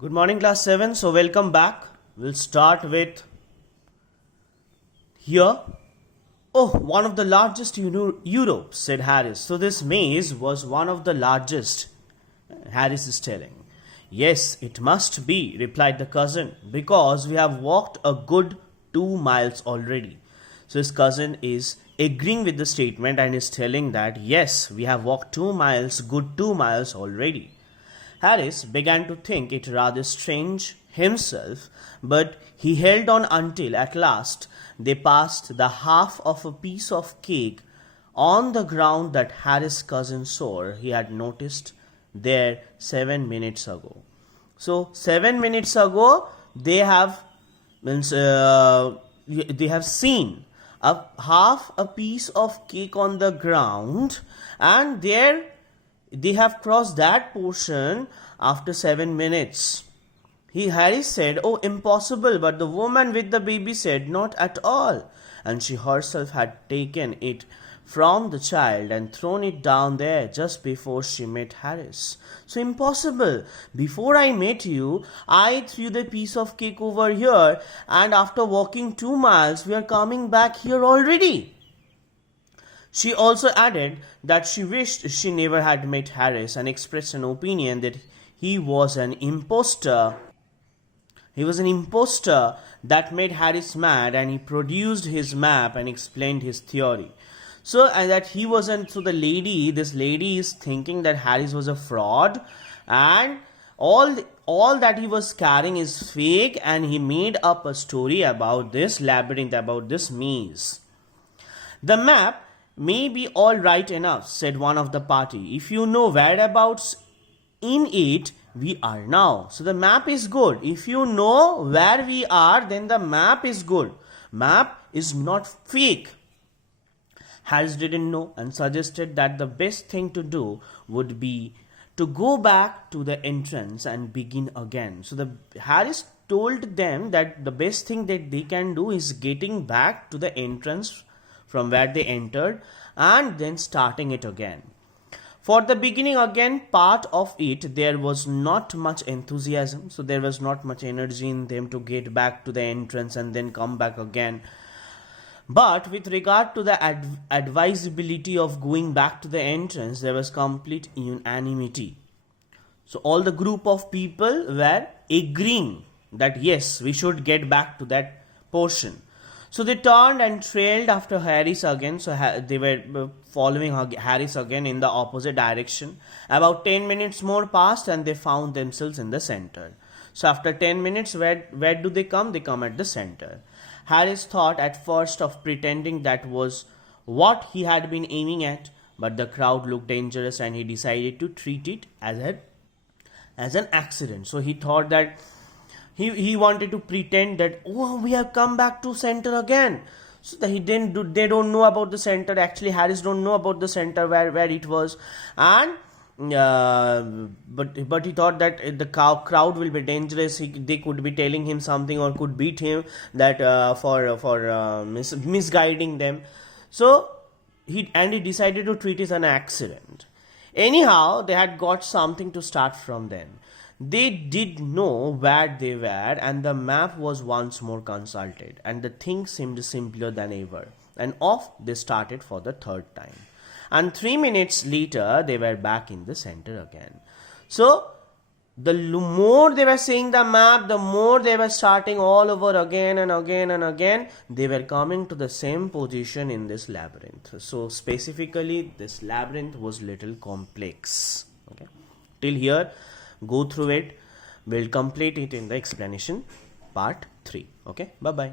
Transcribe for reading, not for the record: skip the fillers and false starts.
Good morning, class 7. So, welcome back. We'll start with here. Oh, one of the largest Europe, said Harris. So, this maze was one of the largest, Harris is telling. Yes, it must be, replied the cousin, because we have walked a good 2 miles already. So, his cousin is agreeing with the statement and is telling that yes, we have walked 2 miles, good 2 miles already. Harris began to think it rather strange himself, but he held on until at last they passed the half of a piece of cake on the ground that Harris' cousin saw he had noticed there 7 minutes ago. So 7 minutes ago they have seen a half a piece of cake on the ground, and there they have crossed that portion after 7 minutes. Harry said, "Oh, impossible," but the woman with the baby said, "Not at all." And she herself had taken it from the child and thrown it down there just before she met Harris. So impossible. Before I met you, I threw the piece of cake over here, and after walking 2 miles, we are coming back here already. She also added that she wished she never had met Harris and expressed an opinion that he was an impostor. He was an impostor that made Harris mad, and he produced his map and explained his theory. So that he wasn't. So this lady is thinking that Harris was a fraud, and all that he was carrying is fake, and he made up a story about this labyrinth, about this maze. The map may be all right enough, said one of the party, if you know whereabouts in it we are now. So the map is good. If you know where we are, then the map is good. Map is not fake. Harris didn't know and suggested that the best thing to do would be to go back to the entrance and begin again. So Harris told them that the best thing that they can do is getting back to the entrance from where they entered and then starting it again. For the beginning again part of it, there was not much enthusiasm, so there was not much energy in them to get back to the entrance and then come back again. But with regard to the advisability of going back to the entrance, there was complete unanimity. So all the group of people were agreeing that yes, we should get back to that portion. So they turned and trailed after Harris again. So they were following Harris again in the opposite direction. About 10 minutes more passed and they found themselves in the center. So after 10 minutes, where do they come? They come at the center. Harris thought at first of pretending that was what he had been aiming at, but the crowd looked dangerous and he decided to treat it as an accident. So he thought that he wanted to pretend that, oh, we have come back to center again. So that they don't know about the center. Actually, Harris don't know about the center where it was. And but he thought that the crowd will be dangerous. They could be telling him something or could beat him that for misguiding them. So he decided to treat it as an accident. Anyhow, they had got something to start from then. They did know where they were, and the map was once more consulted, and the thing seemed simpler than ever. And off they started for the third time. And 3 minutes later, they were back in the center again. So, the more they were seeing the map, the more they were starting all over again and again and again. They were coming to the same position in this labyrinth. So, specifically, this labyrinth was little complex. Okay, till here. Go through it. We'll complete it in the explanation part 3. Okay, bye bye.